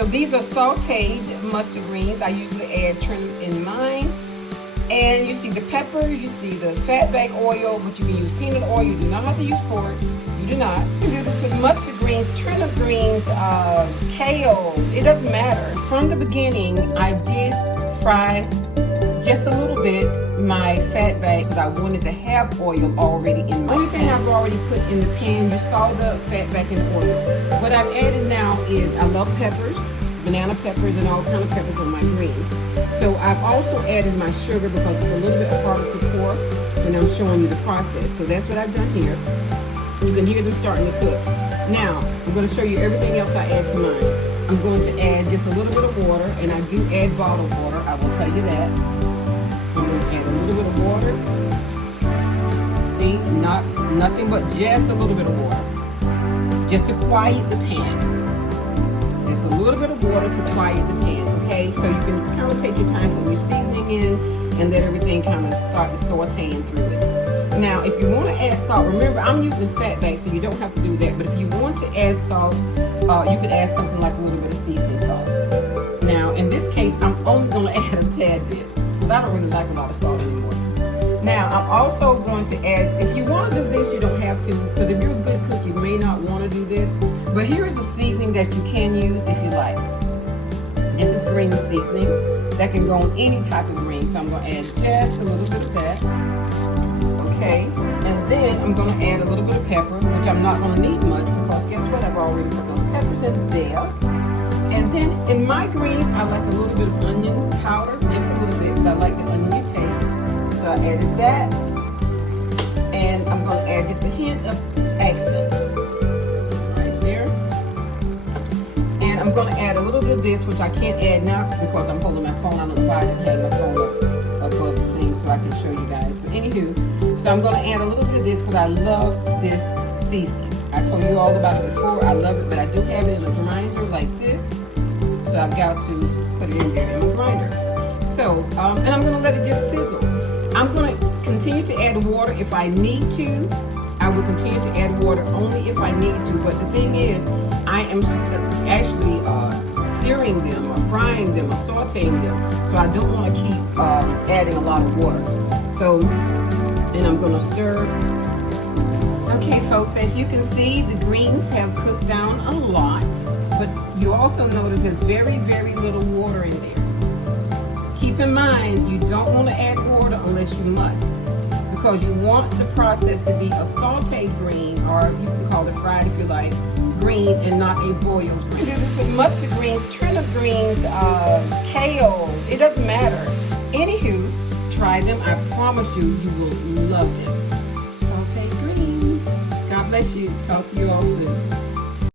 So these are sauteed mustard greens. I usually add trim in mine. And you see the peppers, you see the fatback oil, but you can use peanut oil. You do not have to use pork. You do not. You can do this with mustard greens, turnip greens, kale. It doesn't matter. From the beginning, I did fry just a little bit my fatback because I wanted to have oil already in my pan. The only thing I've already put in the pan, you saw the fatback in the oil. What I've added now is I love peppers, banana peppers, and all kind of peppers on my greens. So I've also added my sugar because it's a little bit harder to pour when I'm showing you the process. So that's what I've done here. You can hear them starting to cook. Now, I'm going to show you everything else I add to mine. I'm going to add just a little bit of water, and I do add bottled water, I will tell you that. So I'm going to add a little bit of water. See, nothing but just a little bit of water. Just to quiet the pan. Just a little bit of water to quiet the pan, okay? So you can kind of take your time putting your seasoning in and let everything kind of start sauteing through it. Now, if you want to add salt, remember I'm using fatback, so you don't have to do that. But if you want to add salt, you could add something like a little bit of seasoning salt. Now, in this case, I'm only going to add a tad bit because I don't really like a lot of salt anymore. Now, I'm also going to add, if you want to do this, you don't have to, because if you're a good cook, you may not want to do this. But here is a seasoning that you can use if you like. This is green seasoning that can go on any type of green. So I'm going to add just a little bit of that. Okay, and then I'm going to add a little bit of pepper, which I'm not going to need much because guess what? I've already put those peppers in there. And then in my greens, I like a little bit of onion powder, just a little bit, because I like the onion taste. So I added that, and I'm going to add just a hint of accent right there. And I'm going to add a little bit of this, which I can't add now because I'm holding my phone. I don't know why I didn't have my phone up above the thing so I can show you guys. But anywho, so I'm going to add a little bit of this because I love this seasoning. I told you all about it before. I love it, but I do have it in a grinder like this. So I've got to put it in there in a grinder. So, and I'm going to let it just sizzle. I'm going to continue to add water if I need to. I will continue to add water only if I need to. But the thing is, I am actually searing them or frying them or sauteing them. So I don't want to keep adding a lot of water. So, and I'm going to stir. Okay, folks, as you can see, the greens have cooked down a lot. But you also notice there's very, very little water in there. Keep in mind, you don't want to add water unless you must, because you want the process to be a sauteed green, or you can call it fried if you like, green and not a boiled green. Do this with mustard greens, turnip greens, kale, it doesn't matter. Anywho, try them. I promise you, you will love them. Sauteed greens. God bless you. Talk to you all soon.